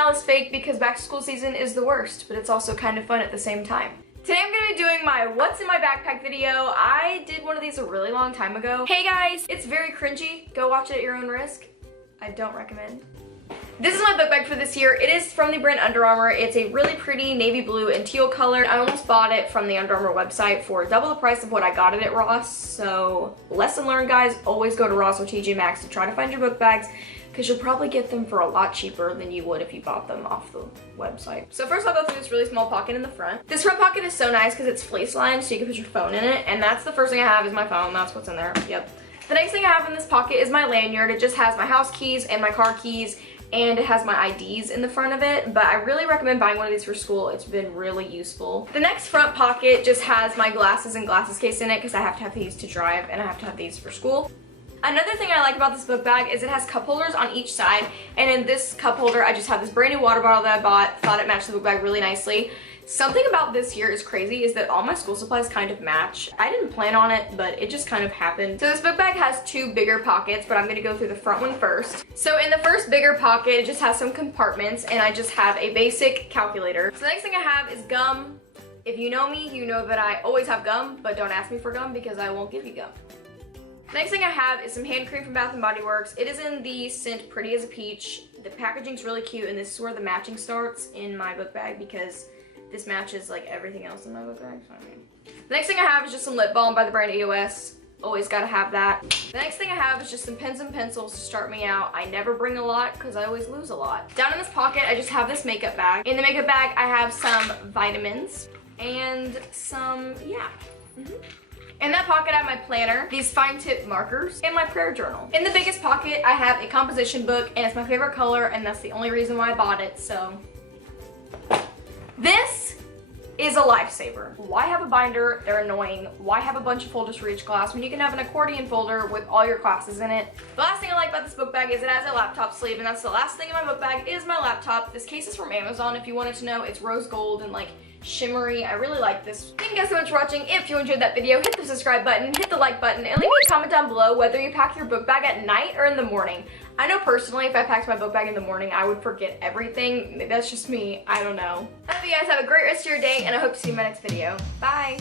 smile is fake because back to school season is the worst, but it's also kind of fun at the same time. Today I'm going to be doing my what's in my backpack video. I did one of these a really long time ago. Hey guys, it's very cringy. Go watch it at your own risk. I don't recommend. This is my book bag for this year. It is from the brand Under Armour. It's a really pretty navy blue and teal color. I almost bought it from the Under Armour website for double the price of what I got it at Ross. So lesson learned, guys, always go to Ross or TJ Maxx to try to find your book bags because you'll probably get them for a lot cheaper than you would if you bought them off the website. So first I'll go through this really small pocket in the front. This front pocket is so nice because it's fleece lined so you can put your phone in it, and that's the first thing I have is my phone. That's what's in there. Yep. The next thing I have in this pocket is my lanyard. It just has my house keys and my car keys, and it has my IDs in the front of it, but I really recommend buying one of these for school. It's been really useful. The next front pocket just has my glasses and glasses case in it because I have to have these to drive and I have to have these for school. Another thing I like about this book bag is it has cup holders on each side, and in this cup holder I just have this brand new water bottle that I bought. Thought it matched the book bag really nicely. Something about this year is crazy is that all my school supplies kind of match. I didn't plan on it, but it just kind of happened. So this book bag has two bigger pockets, but I'm gonna go through the front one first. So in the first bigger pocket, it just has some compartments, and I just have a basic calculator. So the next thing I have is gum. If you know me, you know that I always have gum, but don't ask me for gum because I won't give you gum. Next thing I have is some hand cream from Bath & Body Works. It is in the scent Pretty as a Peach. The packaging's really cute, and this is where the matching starts in my book bag because this matches like everything else in my book bag. So, the next thing I have is just some lip balm by the brand EOS. Always gotta have that. The next thing I have is just some pens and pencils to start me out. I never bring a lot because I always lose a lot. Down in this pocket, I just have this makeup bag. In the makeup bag, I have some vitamins and some, In that pocket, I have my planner, these fine tip markers, and my prayer journal. In the biggest pocket, I have a composition book, and it's my favorite color, and that's the only reason why I bought it, so. This is a lifesaver. Why have a binder? They're annoying. Why have a bunch of folders for each class when you can have an accordion folder with all your classes in it? The last thing I like about this book bag is it has a laptop sleeve, and that's the last thing in my book bag is my laptop. This case is from Amazon if you wanted to know. It's rose gold and like shimmery. I really like this. Thank you guys so much for watching. If you enjoyed that video, hit the subscribe button, hit the like button, and leave me a comment down below whether you pack your book bag at night or in the morning. I know personally if I packed my book bag in the morning, I would forget everything. Maybe that's just me. I don't know. I hope you guys have a great rest of your day, and I hope to see you in my next video. Bye!